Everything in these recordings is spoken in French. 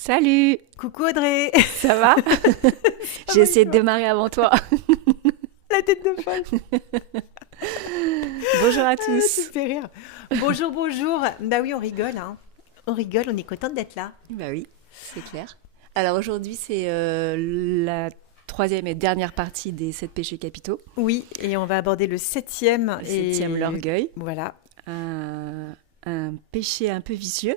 Salut, Coucou Audrey. ça va? Ça J'ai va et essayé de toi? démarrer avant toi. La tête de folle. Bonjour à Tu me tous. fais rire. Bonjour, bonjour. Bah oui, on rigole, hein. On rigole, on est contente d'être là. Bah oui, c'est clair. Alors aujourd'hui, c'est la troisième et dernière partie des 7 péchés capitaux. Oui, et on va aborder le septième. Le septième, Et l'orgueil. voilà. Un péché un peu vicieux,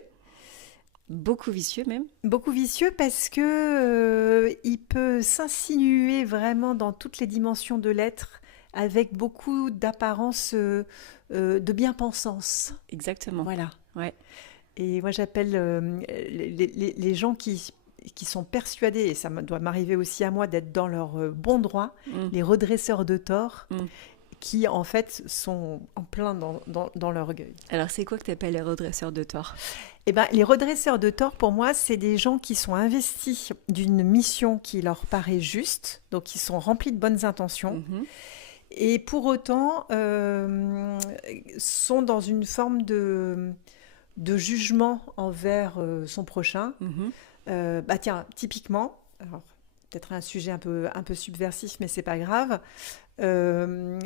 beaucoup vicieux même. Beaucoup vicieux parce que il peut s'insinuer vraiment dans toutes les dimensions de l'être avec beaucoup d'apparence de bien-pensance. Exactement. Voilà. Ouais. Et moi, j'appelle les gens qui sont persuadés, et ça doit m'arriver aussi à moi, d'être dans leur bon droit, Mm, les redresseurs de tort, mm. qui en fait sont en plein dans l'orgueil. Alors c'est quoi que tu appelles les redresseurs de tort? Eh ben, les redresseurs de tort, pour moi, c'est des gens qui sont investis d'une mission qui leur paraît juste, donc qui sont remplis de bonnes intentions, Mhm, et pour autant sont dans une forme de jugement envers son prochain. mhm. Bah tiens, typiquement, alors peut-être un sujet un peu subversif, mais c'est pas grave. euh,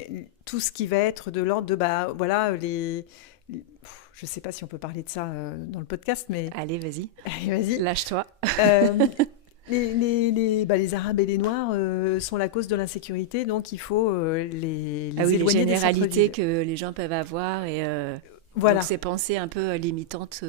Tout ce qui va être de l'ordre de bah voilà je sais pas si on peut parler de ça dans le podcast, mais Allez, vas-y, allez, vas-y. lâche-toi. Euh, les Arabes et les Noirs sont la cause de l'insécurité, donc il faut Ah les oui, les éloigner des généralités centres-villes. que les gens peuvent avoir et donc Voilà, ces pensées un peu limitantes,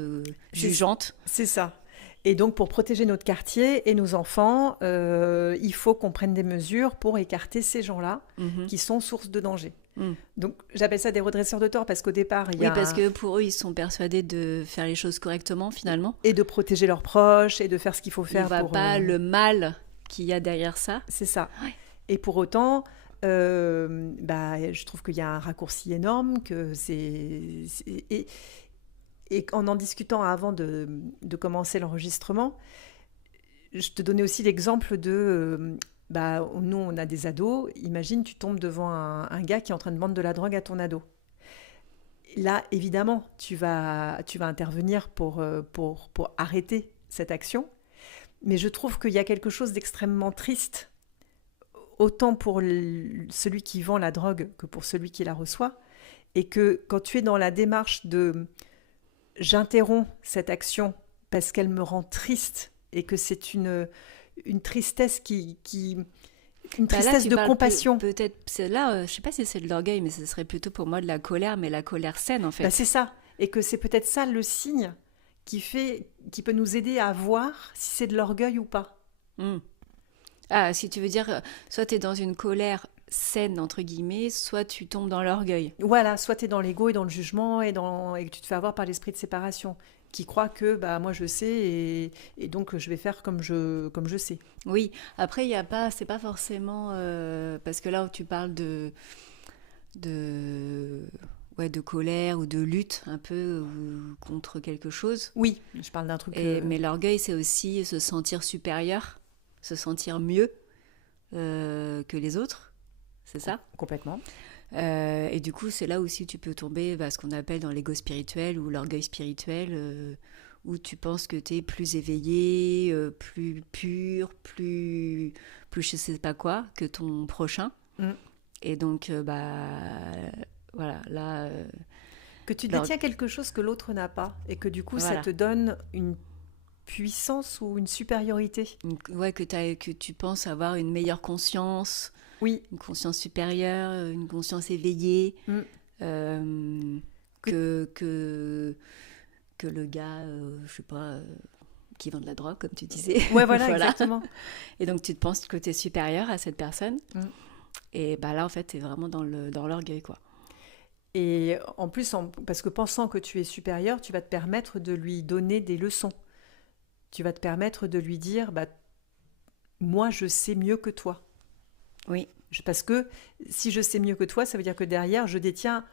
c'est jugeantes. c'est ça. Et donc, pour protéger notre quartier et nos enfants, il faut qu'on prenne des mesures pour écarter ces gens-là Mhm, qui sont source de danger. mm. Donc, j'appelle ça des redresseurs de tort parce qu'au départ, il y Oui, parce a que pour eux, ils sont persuadés de faire les choses correctement finalement. et de protéger leurs proches et de faire ce qu'il faut Ils ne faire voient pour. pas le mal qu'il y a derrière ça. C'est ça. Ouais. Et pour autant, bah, je trouve qu'il y a un raccourci énorme, et en discutant avant de commencer l'enregistrement, je te donnais aussi l'exemple de, bah, nous on a des ados, imagine tu tombes devant un gars qui est en train de vendre de la drogue à ton ado. Là, évidemment, tu vas intervenir pour arrêter cette action, mais je trouve qu'il y a quelque chose d'extrêmement triste, autant pour celui qui vend la drogue que pour celui qui la reçoit, et que quand tu es dans la démarche de j'interromps cette action parce qu'elle me rend triste et que c'est une tristesse une Bah là, tristesse tu de parles compassion. peut-être, c'est là, je sais pas si c'est de l'orgueil, mais ce serait plutôt pour moi de la colère, mais la colère saine en Bah, c'est fait. ça. Et que c'est peut-être ça le signe qui peut nous aider à voir si c'est de l'orgueil ou pas. Mm. Ah, si tu veux dire, soit tu es dans une colère saine, entre guillemets, soit tu tombes dans l'orgueil. Voilà, soit tu es dans l'ego et dans le jugement et que tu te fais avoir par l'esprit de séparation, qui croit que bah, moi je sais et donc je vais faire comme je sais. Oui, après, il y a pas, c'est pas forcément, parce que là où tu parles de, ouais, de colère ou de lutte un peu contre quelque chose, Oui, je parle d'un truc. mais l'orgueil, c'est aussi se sentir supérieur, se sentir mieux que les autres, c'est ça? Complètement. Et du coup, c'est là aussi tu peux tomber ce qu'on appelle dans l'ego spirituel ou l'orgueil spirituel, où tu penses que tu es plus éveillé, plus pur, plus je sais pas quoi que ton prochain. Mm. Et donc, voilà, là, Que tu l'orgue- détiens quelque chose que l'autre n'a pas et que du coup ça voilà. te donne une puissance ou une supériorité. Ouais, que tu penses avoir une meilleure conscience, Oui. une conscience supérieure, une conscience éveillée, Mm. euh, Que- que, que, que le gars, je sais pas, qui vend de la drogue, comme tu disais. Ouais, voilà, Voilà. exactement. Et donc, tu te penses que tu es supérieur à cette personne. Mm. Et bah là, en fait, tu es vraiment dans l'orgueil, quoi. Et en plus, parce que pensant que tu es supérieur, tu vas te permettre de lui donner des leçons. Tu vas te permettre de lui dire, bah, moi, je sais mieux que toi. Oui. Parce que si je sais mieux que toi, ça veut dire que derrière, je détiens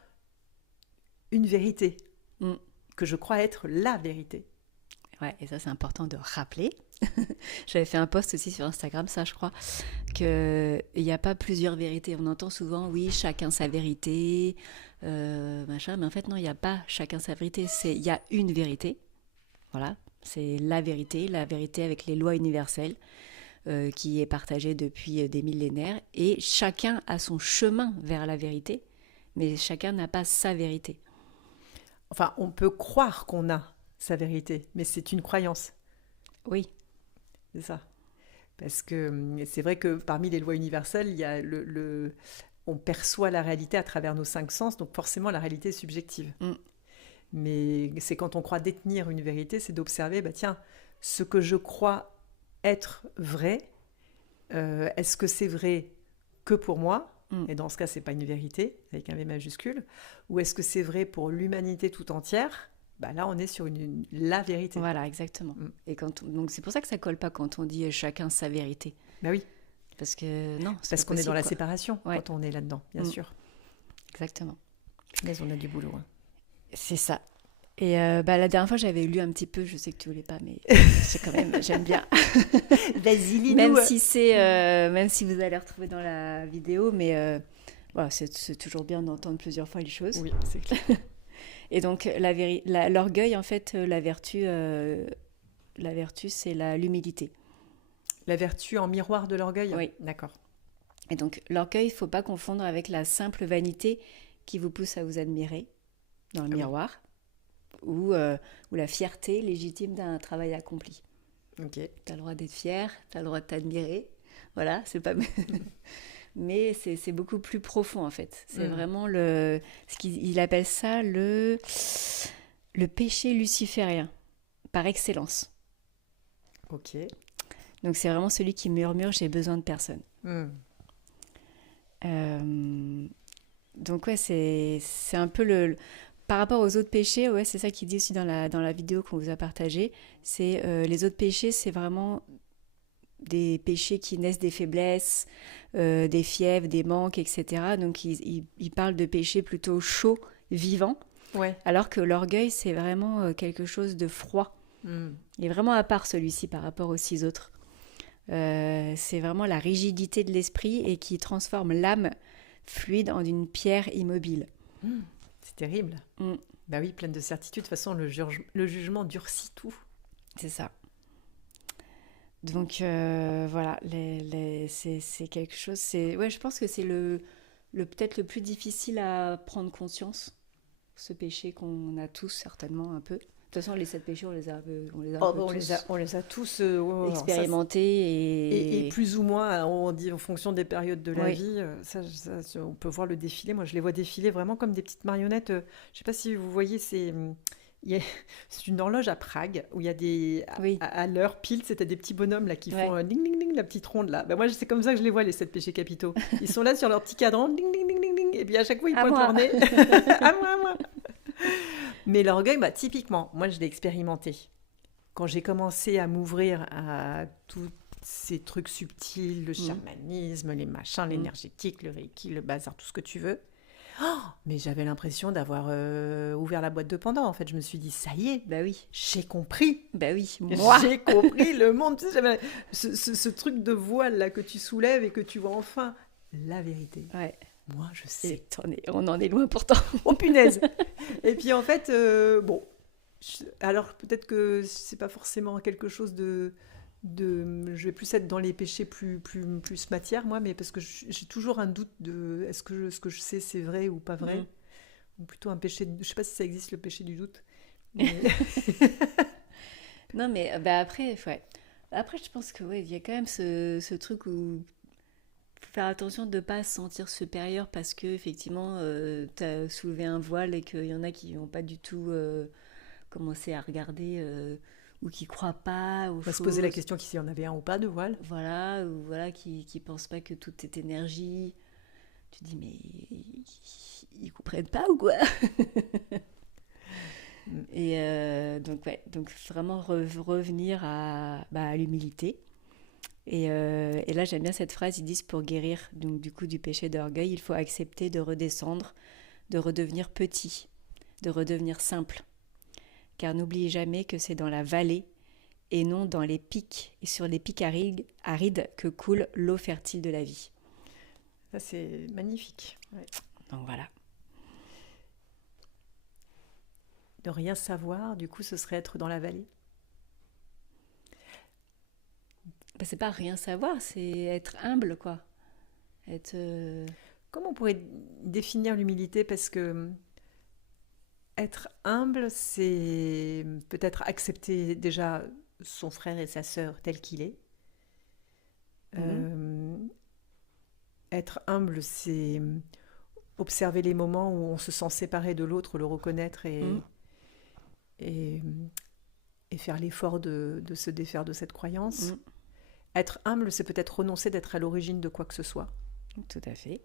une vérité, Mm. que je crois être la vérité. Ouais, et ça, c'est important de rappeler. J'avais fait un post aussi sur Instagram, ça, je crois, qu'il n'y a pas plusieurs vérités. On entend souvent, oui, chacun sa vérité, machin, mais en fait, non, il n'y a pas chacun sa vérité. Il y a une vérité, voilà, C'est la vérité avec les lois universelles qui est partagée depuis des millénaires. Et chacun a son chemin vers la vérité, mais chacun n'a pas sa vérité. Enfin, on peut croire qu'on a sa vérité, mais c'est une croyance, Oui, c'est ça. Parce que c'est vrai que parmi les lois universelles, il y a on perçoit la réalité à travers nos cinq sens, donc forcément la réalité est subjective. mm, Mais c'est quand on croit détenir une vérité, c'est d'observer, bah tiens, ce que je crois être vrai, est-ce que c'est vrai que pour moi? mm. Et dans ce cas, c'est pas une vérité avec un V majuscule. Ou est-ce que c'est vrai pour l'humanité tout entière? Bah là, on est sur la vérité. Voilà, exactement. Mm. Et donc c'est pour ça que ça colle pas quand on dit chacun sa vérité. Bah oui, Parce que non, c'est parce pas qu'on est dans possible, la quoi. séparation Ouais. quand on est là-dedans, bien Mm. sûr. Exactement. Mais on a du boulot. Hein. C'est ça. Et la dernière fois, j'avais lu un petit peu, je sais que tu voulais pas, mais j'aime bien. Vas-y, Même Linou. si même si vous allez retrouver dans la vidéo, mais voilà, c'est toujours bien d'entendre plusieurs fois les choses. Oui, c'est clair. Et donc l'orgueil, en fait, la vertu, c'est l'humilité. La vertu en miroir de l'orgueil. Oui. D'accord. Et donc l'orgueil, il faut pas confondre avec la simple vanité qui vous pousse à vous admirer dans le Ah oui. miroir, ou la fierté légitime d'un travail accompli. Ok. Tu as le droit d'être fier, tu as le droit de t'admirer. Voilà, c'est pas. Mais c'est beaucoup plus profond en fait. C'est vraiment ce qu'il appelle ça le péché luciférien, par excellence. Ok. Donc c'est vraiment celui qui murmure j'ai besoin de personne. Hmm. Donc ouais, c'est un peu par rapport aux autres péchés, ouais, c'est ça qu'il dit aussi dans la vidéo qu'on vous a partagée. C'est les autres péchés, c'est vraiment des péchés qui naissent des faiblesses, des fièvres, des manques, etc. Donc il parle de péchés plutôt chauds, vivants, Ouais. alors que l'orgueil, c'est vraiment quelque chose de froid. Hmm. Il est vraiment à part celui-ci par rapport aux 6 autres. C'est vraiment la rigidité de l'esprit et qui transforme l'âme fluide en une pierre immobile. C'est terrible. Mm. Bah oui, pleine de certitude. De toute façon, le jugement durcit tout. C'est ça. Donc voilà, c'est quelque chose. Ouais, je pense que c'est peut-être le plus difficile à prendre conscience, ce péché qu'on a tous certainement un peu. De toute façon, les 7 péchés, on les a un peu tous On les a tous expérimentés et plus ou moins, on dit en fonction des périodes de la Oui. vie. On peut voir le défilé. Moi, je les vois défiler vraiment comme des petites marionnettes. Je ne sais pas si vous voyez, c'est une horloge à Prague où il y a des Oui. à l'heure pile, c'était des petits bonhommes là qui Ouais. font ding ding ding la petite ronde là. Ben moi, c'est comme ça que je les vois les 7 péchés capitaux. Ils sont là sur leur petit cadran ding ding ding ding ding et puis à chaque fois ils À pointent moi. leur nez. À moi, à moi. Mais l'orgueil, bah, typiquement, moi je l'ai expérimenté. Quand j'ai commencé à m'ouvrir à tous ces trucs subtils, le chamanisme, les machins, l'énergétique, le reiki, le bazar, tout ce que tu veux. Oh, mais j'avais l'impression d'avoir ouvert la boîte de Pandore. En fait, je me suis dit, ça y est, Bah oui. j'ai compris. Bah oui. Moi. J'ai compris le monde. Tu sais, j'avais ce truc de voile là que tu soulèves et que tu vois enfin la vérité. Ouais. Moi, je sais. On en est loin pourtant. Oh punaise. Et puis en fait, bon, alors peut-être que c'est pas forcément quelque chose je vais plus être dans les péchés plus matière, moi, mais parce que j'ai toujours un doute de est-ce que ce que je sais c'est vrai ou pas vrai, ou plutôt un péché, je sais pas si ça existe le péché du doute. Mais... Non, mais bah après, ouais. Après, je pense que ouais, il y a quand même ce truc où faut faire attention de ne pas se sentir supérieur parce que effectivement, tu as soulevé un voile et qu'il y en a qui n'ont pas du tout commencé à regarder ou qui croient pas aux On va choses. se poser la question s'il y en avait un ou pas de voile. Voilà, ou voilà, qui pensent pas que tout est énergie. Tu te dis, mais ils comprennent pas ou quoi? Et donc, ouais, donc vraiment revenir à l'humilité. Et là, j'aime bien cette phrase, ils disent pour guérir donc, du coup du péché d'orgueil, il faut accepter de redescendre, de redevenir petit, de redevenir simple. Car n'oubliez jamais que c'est dans la vallée et non dans les pics et sur les pics arides que coule l'eau fertile de la vie. Ça, c'est magnifique. Ouais. Donc voilà. De rien savoir, du coup, ce serait être dans la vallée. c'est pas rien savoir, c'est être humble, quoi. Être... Comment on pourrait définir l'humilité? Parce que être humble, c'est peut-être accepter déjà son frère et sa sœur tel qu'il est. mhm, Euh, Être humble, c'est observer les moments où on se sent séparé de l'autre, le reconnaître mhm, et, et faire l'effort de se défaire de cette croyance. mhm. Être humble, c'est peut-être renoncer d'être à l'origine de quoi que ce soit, Tout à fait.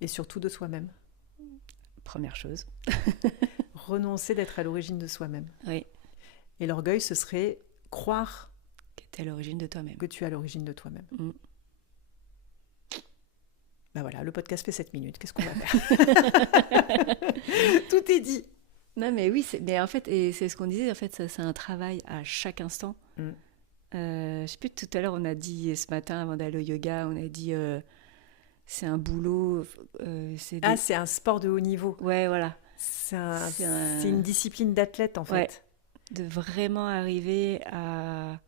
et surtout de soi-même. Première chose. Renoncer d'être à l'origine de soi-même. Oui, Et l'orgueil, ce serait croire qui était à l'origine de toi-même. que tu es à l'origine de toi-même. Mhm. Ben voilà, le podcast fait 7 minutes, qu'est-ce qu'on va faire? Tout est dit. Non, mais oui, mais en fait, et c'est ce qu'on disait, en fait, ça, c'est un travail à chaque instant. Mm. Je sais plus, tout à l'heure, on a dit, ce matin, avant d'aller au yoga, on a dit, c'est un boulot, c'est Ah, des... c'est un sport de haut niveau. Ouais, voilà. C'est C'est un... une discipline d'athlète, en Ouais, fait. de vraiment arriver à...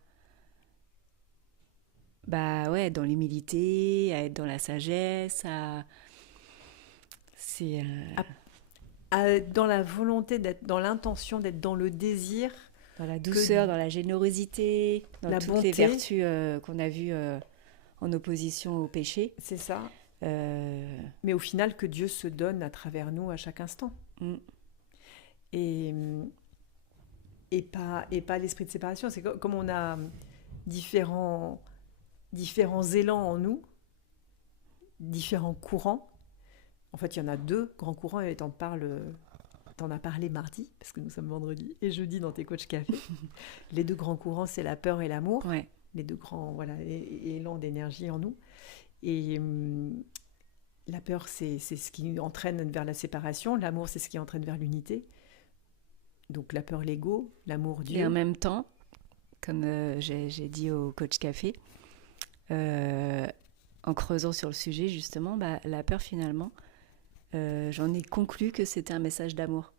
Bah ouais, dans l'humilité, à être dans la sagesse, à... C'est... Dans la volonté d'être, dans l'intention d'être dans le désir, dans la que douceur, dans la générosité, dans la toutes les bonté, vertus qu'on a vues en opposition au péché. c'est ça. Euh, Mais au final, que Dieu se donne à travers nous à chaque instant. mm, Et, et pas l'esprit de séparation. C'est comme on a différents élans en nous, différents courants. En fait, il y en a 2 grands courants et t'en as parlé mardi, parce que nous sommes vendredi, et jeudi dans tes coachs café. Les 2 grands courants, c'est la peur et l'amour. ouais. Les 2 grands élans d'énergie en nous. Et la peur, c'est ce qui entraîne vers la séparation. L'amour, c'est ce qui entraîne vers l'unité. Donc la peur, l'ego, l'amour, Et en Dieu. même temps, comme j'ai dit au coach café, en creusant sur le sujet, justement, bah, la peur, finalement, j'en ai conclu que c'était un message d'amour.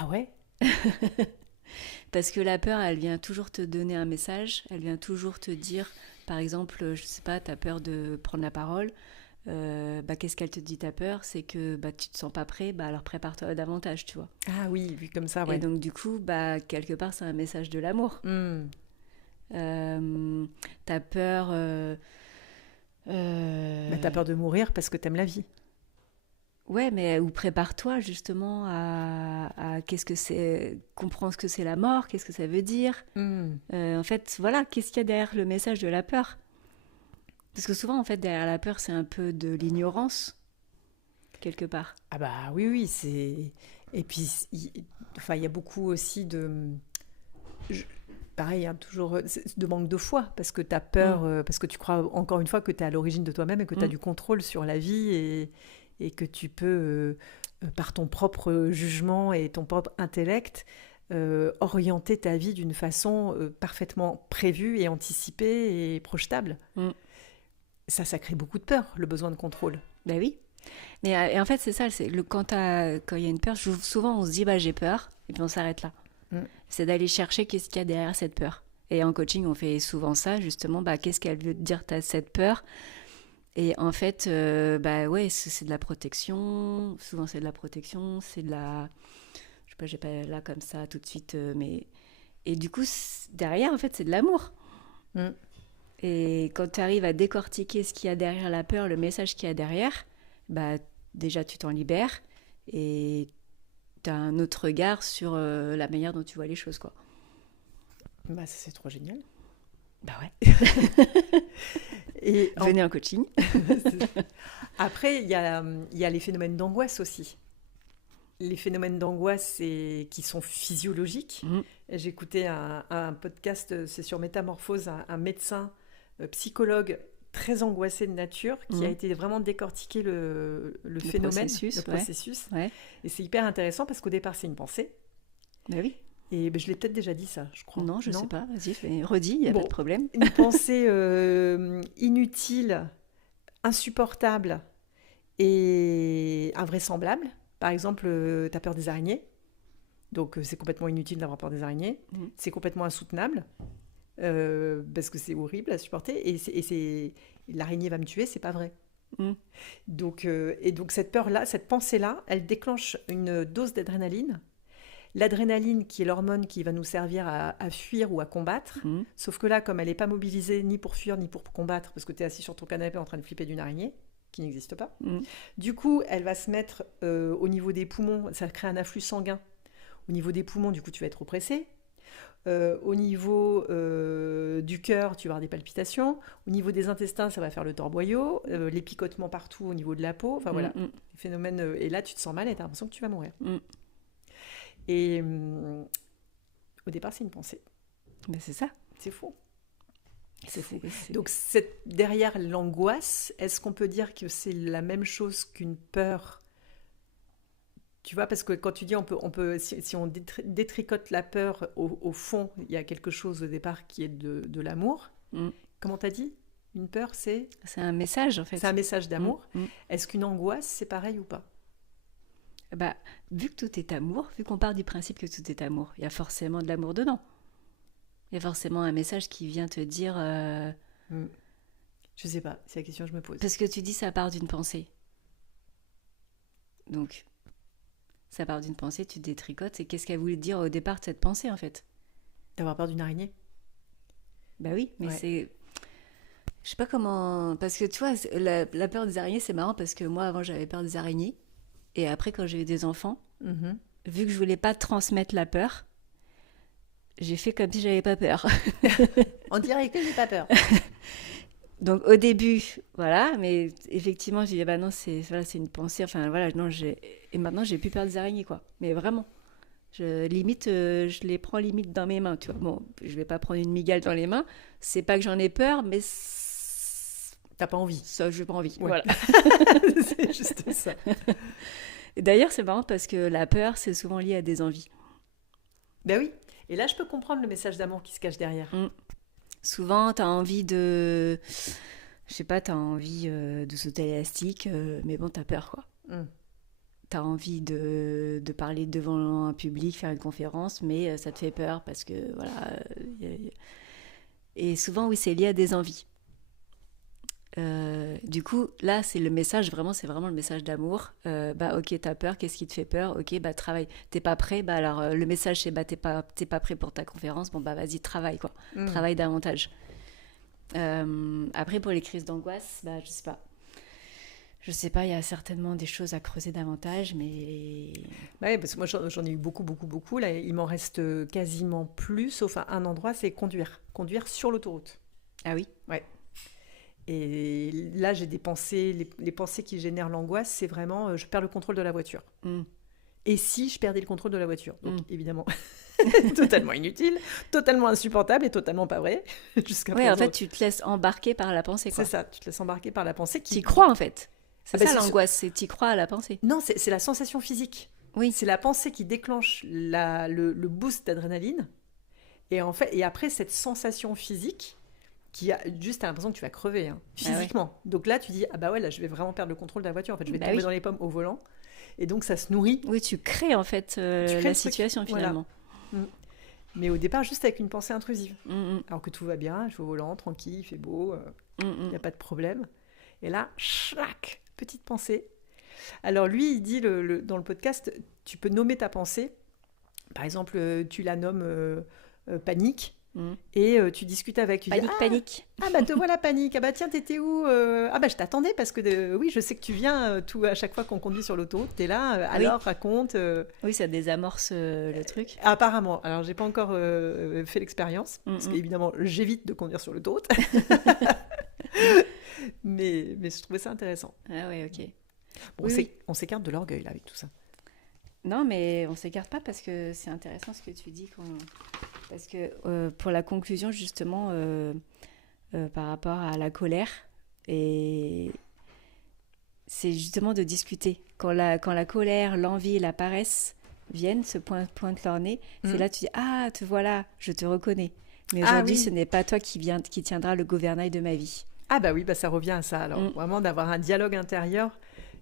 Ah ouais? Parce que la peur, elle vient toujours te donner un message, elle vient toujours te dire, par exemple, je sais pas, t'as peur de prendre la parole, bah, qu'est-ce qu'elle te dit ta peur? C'est que bah, tu te sens pas prêt, bah, alors prépare-toi davantage, tu vois. Ah oui, vu comme ça, Et ouais. donc, du coup, bah, quelque part, c'est un message de l'amour. Hmm. T'as peur... Bah, t'as peur de mourir parce que t'aimes la vie. Ouais, mais ou prépare-toi justement à qu'est-ce que c'est, comprends ce que c'est la mort, qu'est-ce que ça veut dire. Hmm. En fait, voilà, qu'est-ce qu'il y a derrière le message de la peur? Parce que souvent, en fait, derrière la peur, c'est un peu de l'ignorance, quelque part. Ah bah oui, oui, c'est... Et puis, enfin, il y a beaucoup aussi je- pareil, hein, toujours de manque de foi, parce que tu as Mm, peur, parce que tu crois encore une fois que tu es à l'origine de toi-même et que tu as mm, du contrôle sur la vie et que tu peux, par ton propre jugement et ton propre intellect, orienter ta vie d'une façon parfaitement prévue et anticipée et projetable. mm. Ça crée beaucoup de peur, le besoin de contrôle. Ben oui. Mais et en fait, c'est ça, quand il y a une peur, souvent on se dit, bah j'ai peur, et puis on s'arrête là. Mm. C'est d'aller chercher qu'est-ce qu'il y a derrière cette peur. Et en coaching, on fait souvent ça, justement, bah, qu'est-ce qu'elle veut te dire, cette peur. Et en fait, bah ouais, c'est de la protection. Souvent, c'est de la protection, c'est de la... Je sais pas, j'ai pas là comme ça tout de suite, mais... Et du coup, derrière, en fait, c'est de l'amour. Mm. Et quand tu arrives à décortiquer ce qu'il y a derrière la peur, le message qu'il y a derrière, bah déjà, tu t'en libères et tu as un autre regard sur la manière dont tu vois les choses, quoi. Bah, ça, c'est trop génial. Bah ouais. Et Venez en coaching. après, il y a les phénomènes d'angoisse aussi. Les phénomènes d'angoisse qui sont physiologiques. Mhm. J'écoutais un podcast, c'est sur Métamorphose, un médecin psychologue très angoissé de nature qui a Mhm. été vraiment décortiquer le phénomène, processus, le ouais. processus. Ouais, Et c'est hyper intéressant parce qu'au départ, c'est une pensée. bah oui. Et ben, je l'ai peut-être déjà dit ça, je crois. Non, je sais pas. Vas-y, redis, il n'y a Bon, pas de problème. une pensée inutile, insupportable et invraisemblable. Par exemple, tu as peur des araignées. Donc, c'est complètement inutile d'avoir peur des araignées. Mhm. C'est complètement insoutenable. parce que c'est horrible à supporter, l'araignée va me tuer, c'est pas vrai. Mm. Donc cette peur-là, cette pensée-là, elle déclenche une dose d'adrénaline. L'adrénaline, qui est l'hormone qui va nous servir à fuir ou à combattre, Mm. sauf que là, comme elle n'est pas mobilisée ni pour fuir ni pour combattre, parce que tu es assis sur ton canapé en train de flipper d'une araignée, qui n'existe pas, Mm. du coup, elle va se mettre au niveau des poumons, ça crée un afflux sanguin. Au niveau des poumons, du coup, tu vas être oppressé. Au niveau du cœur, tu vas avoir des palpitations. Au niveau des intestins, ça va faire le torboyau. Les picotements partout au niveau de la peau. Enfin voilà, Mm. les phénomènes. Et là, tu te sens mal et tu as l'impression que tu vas mourir. Mm. Et au départ, c'est une pensée. Ben, c'est ça. C'est fou. C'est fou. C'est- Donc, derrière l'angoisse, est-ce qu'on peut dire que c'est la même chose qu'une peur? Tu vois, parce que quand tu dis si on détricote la peur, au fond, il y a quelque chose au départ qui est de l'amour. Mm. Comment t'as dit? Une peur, c'est un message, en fait. un message d'amour. Mm. Est-ce qu'une angoisse, c'est pareil ou pas? Bah, vu que tout est amour, vu qu'on part du principe que tout est amour, il y a forcément de l'amour dedans. Il y a forcément un message qui vient te dire... Je sais pas, c'est la question que je me pose. Parce que tu dis ça part d'une pensée. Donc, ça part d'une pensée, tu détricotes. Et qu'est-ce qu'elle voulait dire au départ de cette pensée, en fait? D'avoir peur d'une araignée? Bah oui, mais Ouais. c'est... Je sais pas comment... Parce que tu vois, la peur des araignées, c'est marrant parce que moi, avant, j'avais peur des araignées. Et après, quand j'ai eu des enfants, Mhm. vu que je voulais pas transmettre la peur, j'ai fait comme si j'avais pas peur. On dirait que j'ai pas peur. Donc au début, voilà, mais effectivement, j'ai dit, bah non, c'est une pensée. Enfin voilà, non, et maintenant, j'ai plus peur des araignées, quoi. Mais vraiment. Je les prends limite dans mes mains, tu vois. Bon, je vais pas prendre une migale dans les mains. C'est pas que j'en ai peur, mais T'as pas envie. ça, j'ai pas envie. Ouais. Voilà. C'est juste ça. Et d'ailleurs, c'est marrant parce que la peur, c'est souvent lié à des envies. Ben oui. Et là, je peux comprendre le message d'amour qui se cache derrière. Souvent, t'as envie de... Je sais pas, t'as envie de sauter à l'élastique, mais bon, t'as peur, quoi. Mm. T'as envie de parler devant un public, faire une conférence, mais ça te fait peur parce que, voilà... Et souvent, oui, c'est lié à des envies. Du coup, là, c'est vraiment le message d'amour. Bah, ok, t'as peur, qu'est-ce qui te fait peur? Ok, bah, travaille. T'es pas prêt? Bah, alors, le message, c'est, bah, t'es pas prêt pour ta conférence. Bon, bah, vas-y, travaille, quoi. Mm. Travaille davantage. Après, pour les crises d'angoisse, bah, je sais pas. Je sais pas, il y a certainement des choses à creuser davantage, mais... Bah oui, parce que moi, j'en ai eu beaucoup, beaucoup, beaucoup. Là, il m'en reste quasiment plus, sauf à un endroit, c'est conduire. Conduire sur l'autoroute. Ah oui? Ouais. Et là, j'ai des pensées, les pensées qui génèrent l'angoisse, c'est vraiment, je perds le contrôle de la voiture. Mm. Et si je perdais le contrôle de la voiture? Donc, évidemment, totalement inutile, totalement insupportable et totalement pas vrai. Jusqu'à Ouais, en présent. fait, tu te laisses embarquer par la pensée, quoi. C'est ça, tu te laisses embarquer par la pensée qui... T'y crois, en fait. C'est Ah bah, ça, c'est l'angoisse, c'est t'y crois à la pensée. Non, c'est la sensation physique. Oui. C'est la pensée qui déclenche le boost d'adrénaline. Et en fait, et après, cette sensation physique, qui a juste t'as l'impression que tu vas crever, hein, physiquement. Donc là, tu dis, ah bah ouais, là, je vais vraiment perdre le contrôle de la voiture. En fait, je vais tomber dans les pommes au volant. Et donc, ça se nourrit. Oui, tu crées, en fait, Tu crées la le truc. situation, finalement. Voilà. Mais au départ, juste avec une pensée intrusive. Mm, Alors que tout va bien, je suis au volant, tranquille, il fait beau, mm, il mm. n'y a pas de problème. Et là, chlac, petite pensée. Alors lui, il dit dans le podcast, tu peux nommer ta pensée. Par exemple, tu la nommes panique. Mm. Et tu discutes avec. Tu dis, Panique. Ah bah te voilà panique. Ah bah tiens, t'étais où? Ah bah je t'attendais parce que oui, je sais que tu viens à chaque fois qu'on conduit sur l'autoroute. T'es là, alors raconte. Oui, ça désamorce le truc. Apparemment. Alors j'ai pas encore fait l'expérience parce Mm. qu'évidemment j'évite de conduire sur l'autoroute. mais je trouvais ça intéressant. Ah ouais, ok. Bon, Oui. on s'écarte de l'orgueil là avec tout ça. Non, mais on s'écarte pas parce que c'est intéressant ce que tu dis. Parce que pour la conclusion, justement, par rapport à la colère, et c'est justement de discuter. Quand la colère, l'envie et la paresse viennent, pointent leur nez, c'est là que tu dis, ah, te voilà, je te reconnais. Mais aujourd'hui, oui. ce n'est pas toi qui tiendra le gouvernail de ma vie. Ah bah oui, bah ça revient à ça. Alors vraiment d'avoir un dialogue intérieur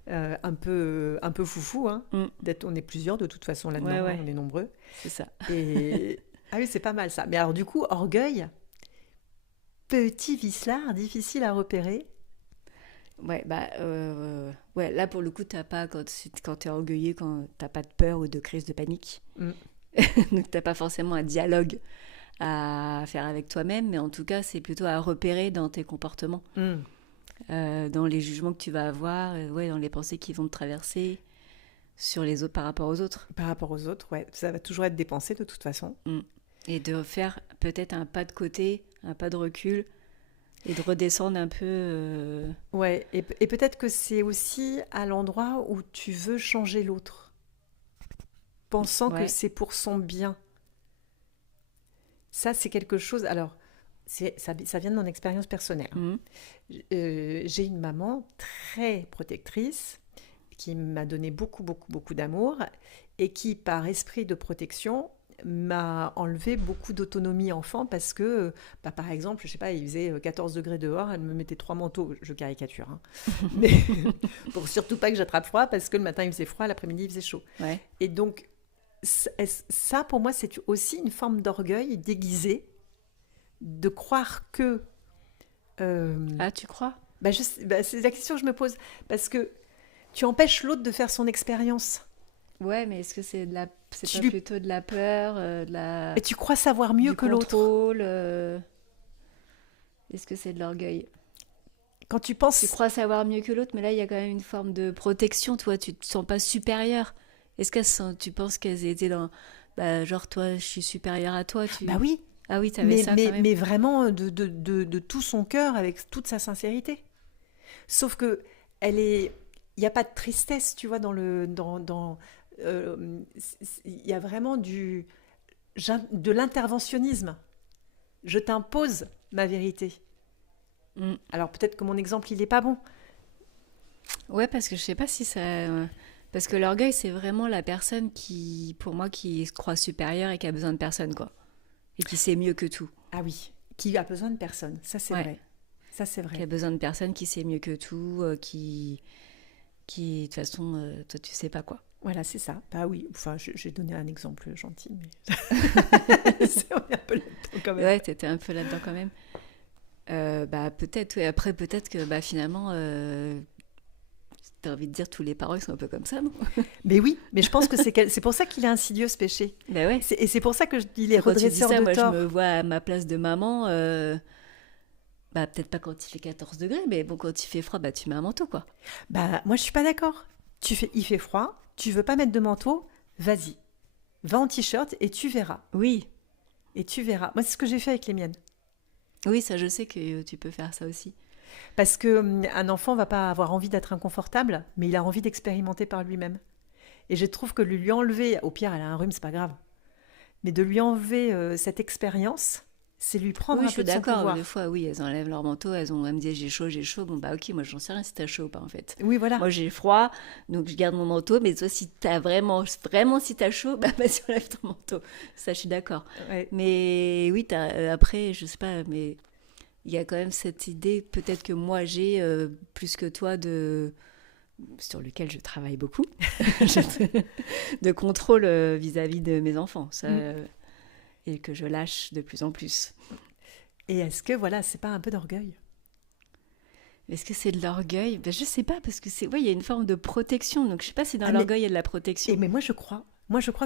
un peu foufou. Hein. On est plusieurs de toute façon là-dedans, Ouais. on est nombreux. C'est ça. Et ah oui, c'est pas mal ça. Mais alors du coup, orgueil, petit vicelard difficile à repérer. Ouais, ouais, là pour le coup, t'as pas, quand t'es orgueilleux, quand t'as pas de peur ou de crise de panique. Mm. Donc t'as pas forcément un dialogue à faire avec toi-même, mais en tout cas, c'est plutôt à repérer dans tes comportements, Mm. dans les jugements que tu vas avoir, ouais, dans les pensées qui vont te traverser sur les autres par rapport aux autres. Par rapport aux autres, ouais, ça va toujours être des pensées de toute façon. Mm. Et de faire peut-être un pas de côté, un pas de recul, et de redescendre un peu. Ouais, et peut-être que c'est aussi à l'endroit où tu veux changer l'autre, pensant que Ouais. c'est pour son bien. Ça, c'est quelque chose. Alors, ça vient de mon expérience personnelle, hein. Mm. J'ai une maman très protectrice qui m'a donné beaucoup, beaucoup, beaucoup d'amour et qui, par esprit de protection, m'a enlevé beaucoup d'autonomie enfant parce que, bah, par exemple, je sais pas, il faisait 14 degrés dehors, elle me mettait 3 manteaux, je caricature, hein, mais pour surtout pas que j'attrape froid parce que le matin il faisait froid, l'après-midi il faisait chaud. Ouais. Et donc, ça pour moi, c'est aussi une forme d'orgueil déguisé de croire que Ah, tu crois? c'est la question que je me pose. Parce que tu empêches l'autre de faire son expérience. Ouais, mais est-ce que c'est Tu pas lui... plutôt de la peur, Et tu crois savoir mieux du que l'autre. contrôle est-ce que c'est de l'orgueil? Quand tu Tu penses... crois savoir mieux que l'autre, mais là, il y a quand même une forme de protection, toi, tu te sens pas supérieur. Est-ce tu penses qu'elles étaient dans... Bah, genre, toi, je suis supérieure à toi, Bah oui, Ah oui, t'avais ça quand même. mais vraiment de tout son cœur, avec toute sa sincérité. Sauf que elle est... Il n'y a pas de tristesse, tu vois, il y a vraiment de l'interventionnisme. Je t'impose ma vérité. Mm. Alors peut-être que mon exemple, il n'est pas bon. Ouais, parce que je sais pas si ça... Parce que l'orgueil, c'est vraiment la personne qui, pour moi, qui se croit supérieure et qui a besoin de personne, quoi. Et qui sait mieux que tout. Ah oui, qui a besoin de personne, ça c'est Ouais. vrai. Ça c'est Qui a vrai. besoin de personne qui sait mieux que tout, de toute façon, toi, tu sais pas quoi. Voilà, c'est ça. Bah oui, enfin, j'ai donné un exemple gentil, mais on est un peu là-dedans quand même. Ouais, t'étais un peu là-dedans quand même. Bah peut-être, ouais. Après peut-être que bah finalement, t'as envie de dire tous les parents ils sont un peu comme ça, non? Mais oui, mais je pense que c'est pour ça qu'il est insidieux ce péché. Bah ouais. Et c'est pour ça que je dis les Quand tu dis redresseurs ça, de moi je me tort. vois à ma place de maman. Bah peut-être pas quand il fait 14 degrés, mais bon quand il fait froid, bah tu mets un manteau quoi. Bah moi je suis pas d'accord. Il fait froid, tu veux pas mettre de manteau, vas-y. Va en t-shirt et tu verras. Oui, Et tu verras. Moi c'est ce que j'ai fait avec les miennes. oui, ça je sais que tu peux faire ça aussi. Parce que un enfant va pas avoir envie d'être inconfortable, mais il a envie d'expérimenter par lui-même. Et je trouve que lui enlever, au pire elle a un rhume, c'est pas grave, mais de lui enlever cette expérience, c'est lui prendre Oui, un je peu suis de son d'accord. Des pouvoir. fois, oui, elles enlèvent leur manteau, elles me disent j'ai chaud. Bon, bah ok, moi j'en sais rien si t'as chaud ou pas en fait. Oui, voilà. Moi j'ai froid, donc je garde mon manteau, mais toi si t'as vraiment, vraiment si t'as chaud, bah vas-y enlève ton manteau. Ça, je suis d'accord. Ouais. Mais oui, après, je sais pas, mais il y a quand même cette idée, peut-être que moi j'ai plus que toi sur lequel je travaille beaucoup, de contrôle vis-à-vis de mes enfants. Ça, Mm. et que je lâche de plus en plus. Et est-ce que, voilà, c'est pas un peu d'orgueil? Est-ce que c'est de l'orgueil? Ben, je sais pas, parce que ouais, il y a une forme de protection. Donc je sais pas si dans Ah, mais, l'orgueil il y a de la protection. mais moi je crois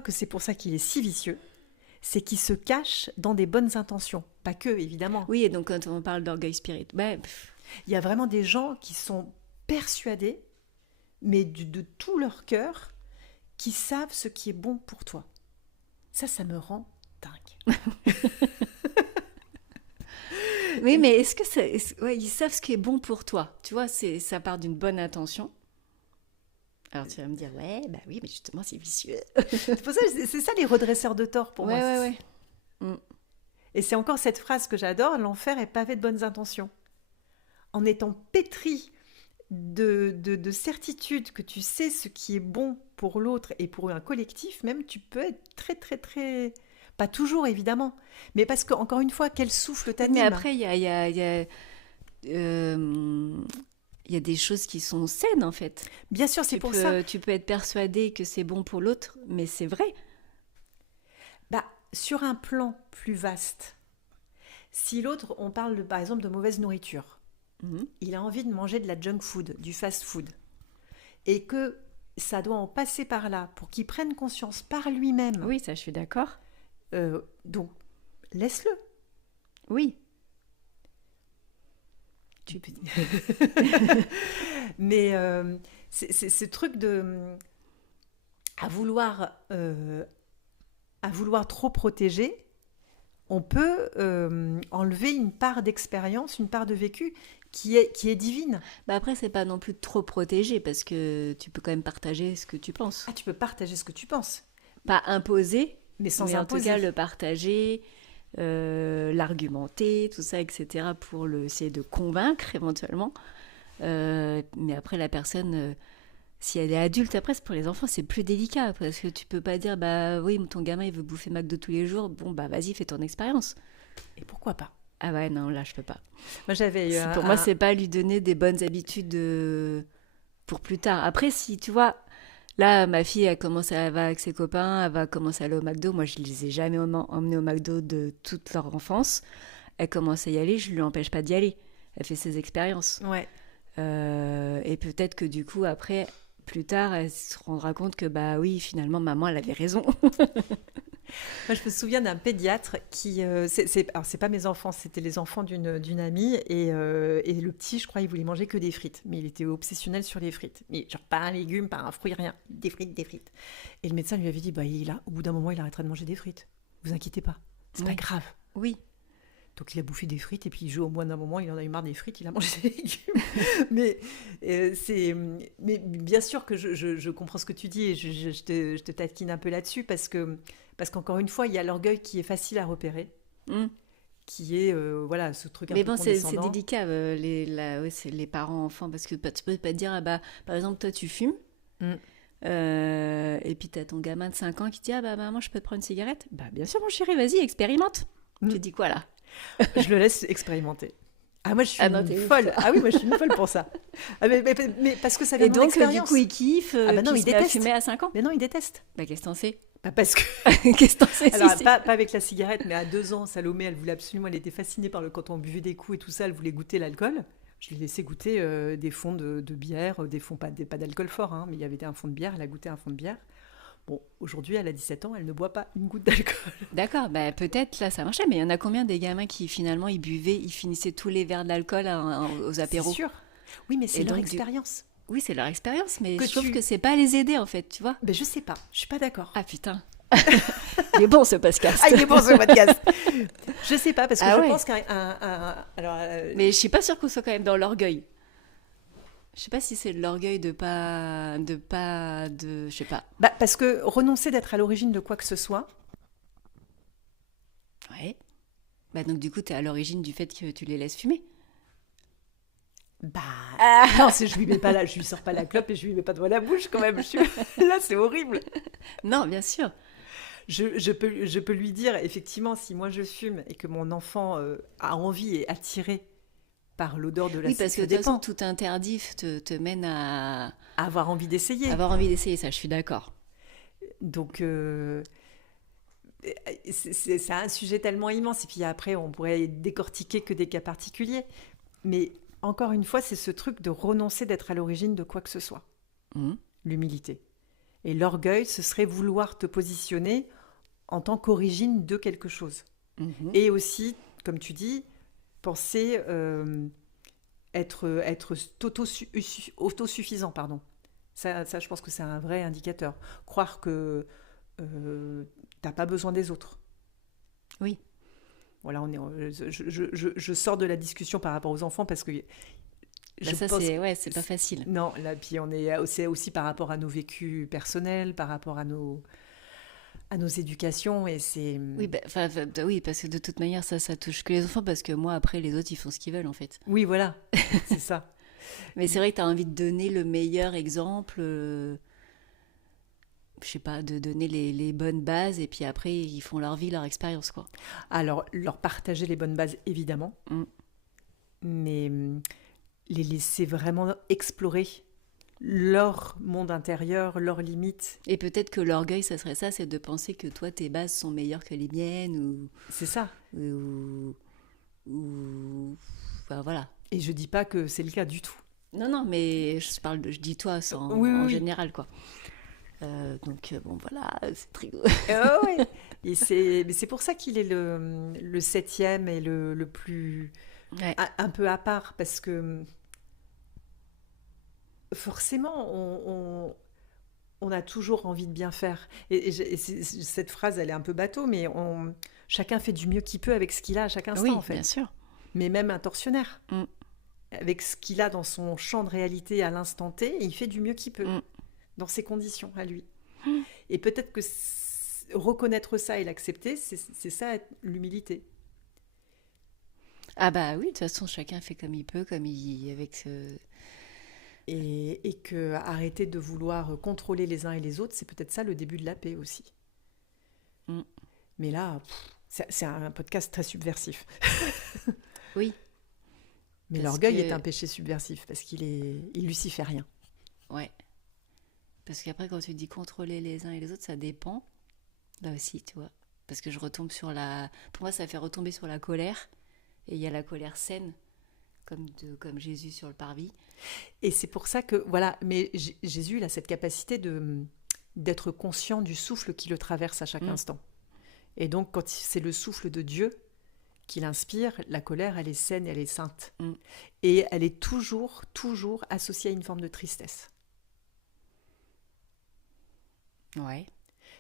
que c'est pour ça qu'il est si vicieux, c'est qu'il se cache dans des bonnes intentions. Pas que, évidemment. Oui, et donc quand on parle d'orgueil spirit, Il y a vraiment des gens qui sont persuadés, mais de tout leur cœur, qui savent ce qui est bon pour toi. Ça me rend dingue. oui, mais est-ce que ouais, ils savent ce qui est bon pour toi? Tu vois, ça part d'une bonne intention. Alors tu vas me dire, ouais, bah oui, mais justement, c'est vicieux. C'est pour ça, c'est ça les redresseurs de tort pour moi. Ouais, ouais, ouais. Et c'est encore cette phrase que j'adore, l'enfer est pavé de bonnes intentions. En étant pétri de certitude que tu sais ce qui est bon pour l'autre et pour un collectif, même tu peux être très très très... Pas toujours évidemment, mais parce que encore une fois, quel souffle Oui, mais t'anime. après, il y a des choses qui sont saines, en fait. Bien sûr, c'est pour ça. Tu peux être persuadé que c'est bon pour l'autre, mais c'est vrai. Bah, sur un plan plus vaste, Si l'autre, on parle par exemple de mauvaise nourriture, Mhm. il a envie de manger de la junk food, du fast food, et que ça doit en passer par là pour qu'il prenne conscience par lui-même, Oui, ça, je suis d'accord. donc laisse-le. Oui. Tu peux Mais c'est ce truc à vouloir trop protéger, on peut enlever une part d'expérience, une part de vécu qui est divine. Bah après, c'est pas non plus trop protégé parce que tu peux quand même partager ce que tu penses. Ah, tu peux partager ce que tu penses, Pas imposer, mais sans mais en tout imposer. cas le partager, l'argumenter, tout ça, etc. pour essayer de convaincre éventuellement. Mais après, la personne, si elle est adulte, après, pour les enfants, c'est plus délicat parce que tu peux pas dire, bah oui, ton gamin il veut bouffer McDo tous les jours, bon bah vas-y, fais ton expérience. Et pourquoi pas? Ah ouais, non, là je peux pas. Moi, j'avais eu Pour moi, c'est pas lui donner des bonnes habitudes pour plus tard. Après, si tu vois, là, ma fille, elle va avec ses copains, elle va commencer à aller au McDo. Moi, je les ai jamais emmenés au McDo de toute leur enfance. Elle commence à y aller, je lui empêche pas d'y aller. Elle fait ses expériences. Ouais. Et peut-être que du coup, après, plus tard, elle se rendra compte que, bah oui, finalement, maman, elle avait raison. Moi, je me souviens d'un pédiatre qui, alors c'est pas mes enfants, c'était les enfants d'une amie, et le petit, je crois, il voulait manger que des frites, mais il était obsessionnel sur les frites, mais genre pas un légume, pas un fruit, rien, des frites, des frites. Et le médecin lui avait dit, bah au bout d'un moment, il arrêtera de manger des frites. Vous inquiétez pas, c'est pas Oui. grave. Oui. Donc il a bouffé des frites, et puis au bout d'un moment, il en a eu marre des frites, il a mangé des légumes. mais, mais bien sûr que je comprends ce que tu dis, et je te taquine un peu là-dessus, parce qu'encore une fois, il y a l'orgueil qui est facile à repérer, Mm. qui est voilà, ce truc un Mais peu bon, c'est condescendant. délicat, ouais, c'est les parents-enfants, parce que tu peux pas te dire, ah bah, par exemple, toi, tu fumes, Mm. et puis t'as ton gamin de 5 ans qui te dit, ah bah, maman, je peux te prendre une cigarette? Bah, bien sûr, mon chéri, vas-y, expérimente. Mm. Tu dis quoi, là? Je le laisse expérimenter. Ah, moi, je suis Ah non, une t'es ouf, folle. toi. Ah oui, moi, je suis une folle pour ça. Ah, mais parce que ça vient Et de mon donc, du expérience. coup, il kiffe, Ah bah non, puis il il se met à déteste. fumer à 5 ans? Mais non, il déteste. Bah, qu'est-ce que t'en sais? Bah, parce que Qu'est-ce que t'en sais, alors, si? pas avec la cigarette, mais à 2 ans, Salomé, elle voulait absolument, elle était fascinée par quand on buvait des coups et tout ça, elle voulait goûter l'alcool. Je lui ai laissé goûter des fonds de bière, des fonds pas d'alcool fort, hein, mais il y avait un fond de bière, elle a goûté un fond de bière. Bon, aujourd'hui, elle a 17 ans, elle ne boit pas une goutte d'alcool. D'accord, bah, peut-être, là, ça marchait, mais il y en a combien des gamins qui, finalement, ils buvaient, ils finissaient tous les verres d'alcool aux C'est apéros? sûr. Oui, mais c'est Et leur donc, expérience. oui, c'est leur expérience, mais Que je trouve tu... que c'est pas les aider, en fait, tu vois? Ben, je sais pas, je suis pas d'accord. Ah, putain. Il est bon, ce podcast. Ah, il est bon ce podcast. Je sais pas, parce que Ah je ouais. pense alors, Mais je suis pas sûre qu'on soit quand même dans l'orgueil. Je sais pas si c'est de l'orgueil je sais pas. bah, parce que renoncer d'être à l'origine de quoi que ce soit, Ouais. Bah donc du coup, t'es à l'origine du fait que tu les laisses fumer. bah... Ah. Non, je lui sors pas la clope et je lui mets pas de doigt à la bouche quand même. Là, c'est horrible. Non, bien sûr. Je peux lui dire, effectivement, si moi je fume et que mon enfant a envie et attiré par l'odeur de la Oui, parce que ça de toute façon, dépend. tout interdit te mène à Avoir envie d'essayer. avoir envie d'essayer, ça, je suis d'accord. Donc, c'est un sujet tellement immense. Et puis après, on pourrait décortiquer que des cas particuliers. Mais encore une fois, c'est ce truc de renoncer d'être à l'origine de quoi que ce soit. Mhm. L'humilité. Et l'orgueil, ce serait vouloir te positionner en tant qu'origine de quelque chose. Mhm. Et aussi, comme tu dis, penser être autosuffisant, pardon. Ça, je pense que c'est un vrai indicateur. Croire que t'as pas besoin des autres. Oui. Voilà, je sors de la discussion par rapport aux enfants parce que Bah, je ça, pense... c'est pas facile. Non, là, puis c'est aussi par rapport à nos vécus personnels, par rapport à nos éducations, et c'est... Oui, oui, parce que de toute manière, ça touche que les enfants, parce que moi, après, les autres, ils font ce qu'ils veulent, en fait. Oui, voilà, c'est ça. Mais c'est vrai que tu as envie de donner le meilleur exemple, je sais pas, de donner les bonnes bases, et puis après, ils font leur vie, leur expérience, quoi. Alors, leur partager les bonnes bases, évidemment, Mm. mais les laisser vraiment explorer leur monde intérieur, leurs limites. Et peut-être que l'orgueil, ça serait ça, c'est de penser que toi, tes bases sont meilleures que les miennes, C'est ça. ou Enfin, voilà. Et je dis pas que c'est le cas du tout. Non, non, mais je dis toi Oui, en oui, oui. général, quoi. Donc, bon, voilà, c'est très... Ouais. Et mais c'est pour ça qu'il est le septième et le plus Ouais, un peu à part, parce que forcément, on a toujours envie de bien faire. Cette phrase, elle est un peu bateau, mais chacun fait du mieux qu'il peut avec ce qu'il a à chaque instant, en oui, bien fait. sûr. Mais même un tortionnaire, Mm, avec ce qu'il a dans son champ de réalité à l'instant T, il fait du mieux qu'il peut, mm. dans ses conditions à lui. Et peut-être que reconnaître ça et l'accepter, c'est ça, l'humilité. Ah bah oui, de toute façon, chacun fait comme il peut, Et que arrêter de vouloir contrôler les uns et les autres, c'est peut-être ça le début de la paix aussi. Mm. Mais là, c'est un podcast très subversif. Oui, Mais parce l'orgueil est que... un péché subversif parce qu'il est luciférien. Ouais. Parce qu'après, quand tu dis contrôler les uns et les autres, ça dépend. Là aussi, tu vois. Parce que je retombe sur la... Pour moi, ça fait retomber sur la colère. Et il y a la colère saine, comme Jésus sur le parvis. Et c'est pour ça que, voilà, mais Jésus, il a cette capacité d'être conscient du souffle qui le traverse à chaque Mm. instant. Et donc, quand c'est le souffle de Dieu qui l'inspire, la colère, elle est saine, elle est sainte. Mm. Et elle est toujours, toujours associée à une forme de tristesse. Ouais.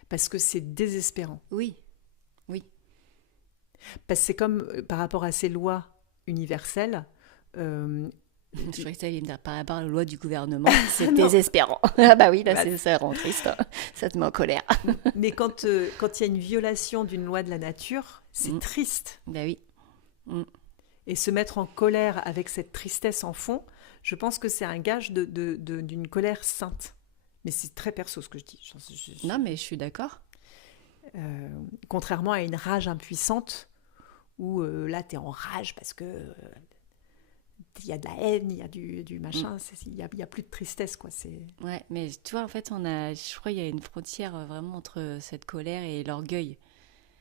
Parce que c'est désespérant. Oui, oui. Parce que c'est comme par rapport à ces lois universelles. Je croyais que tu allais me dire par rapport à la loi du gouvernement, c'est Non. désespérant. Ah bah oui, là, Bah, ça rend triste. Ça te met en colère. mais quand il y a une violation d'une loi de la nature, c'est Mm. triste. Bah oui. Mm. Et se mettre en colère avec cette tristesse en fond, je pense que c'est un gage d'une colère sainte. Mais c'est très perso ce que je dis. Non, mais je suis d'accord. Contrairement à une rage impuissante, où là, tu es en rage parce que il y a de la haine, il y a du machin, il y a plus de tristesse, quoi. Ouais, mais tu vois, en fait, je crois qu'il y a une frontière vraiment entre cette colère et l'orgueil.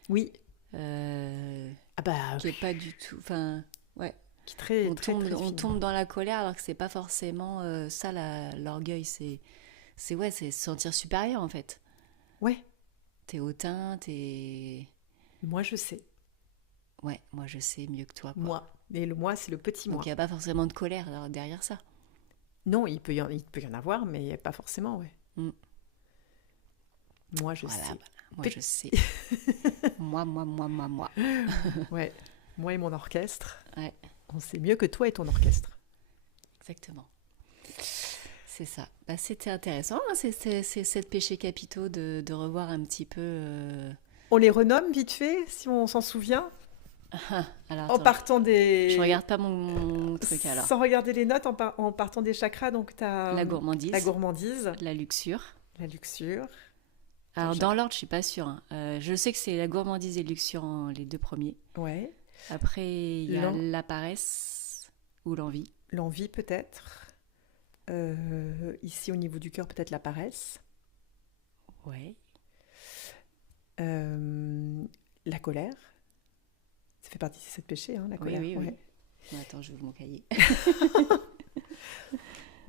Oui. euh, Ah bah, qui est pas du tout... Enfin, ouais. qui est très, On très, tombe, très on fine. tombe dans la colère alors que c'est pas forcément ça, l'orgueil. Ouais, c'est se sentir supérieur, en fait. Ouais, T'es hautain, t'es... moi je sais. Ouais, moi je sais mieux que toi, quoi. Moi. Et le moi, c'est le petit Donc moi. il n'y a pas forcément de colère derrière ça. Non, il peut y en avoir, mais pas forcément, ouais. Mm. Moi, je Voilà, sais. voilà. Moi je sais. Moi. Ouais. Moi et mon orchestre, Ouais, on sait mieux que toi et ton orchestre. exactement. C'est ça. Bah, c'était intéressant, hein, c'est cette péché capitaux de revoir un petit peu... On les renomme vite fait, si on s'en souvient, Alors en attends, partant je des... regarde pas mon truc alors. Sans regarder les notes, en partant des chakras, donc tu as La gourmandise, la gourmandise, la luxure. la luxure. Alors Ton dans l'ordre, je suis pas sûre, hein. Je sais que c'est la gourmandise et le luxure les deux premiers. Ouais. Après, il y a L'en- la paresse ou l'envie. L'envie peut-être. Ici au niveau du cœur, peut-être la paresse. Ouais. La colère. Ça fait partie de ces 7 péchés, hein, la Oui, colère. oui, oui. Ouais. Bon, attends, je ouvre mon cahier.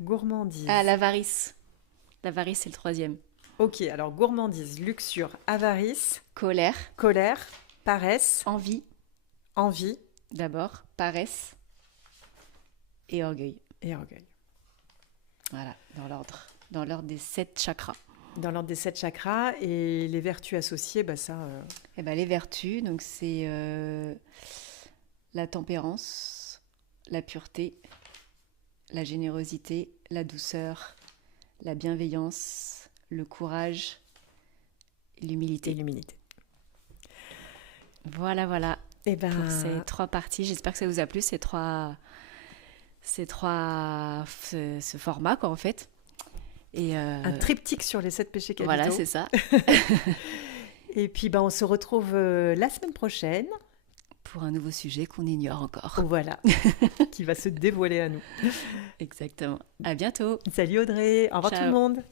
Gourmandise. Ah, l'avarice. L'avarice, c'est le troisième. Ok, alors gourmandise, luxure, avarice, Colère, colère, paresse, envie, envie d'abord, paresse et orgueil. et orgueil. Voilà, dans l'ordre. Dans l'ordre des 7 chakras. Dans l'ordre des 7 chakras et les vertus associées, bah ça... Eh ben, les vertus, donc c'est la tempérance, la pureté, la générosité, la douceur, la bienveillance, le courage, et l'humilité. l'humilité. Voilà, voilà, Et pour ben, ces 3 parties. J'espère que ça vous a plu, ce format, quoi, en fait. Et un triptyque sur les 7 péchés capitaux. voilà, c'est ça. Et puis, ben, on se retrouve la semaine prochaine. Pour un nouveau sujet qu'on ignore encore. Voilà, qui va se dévoiler à nous. Exactement. À bientôt. Salut Audrey, au revoir tout Ciao. le monde.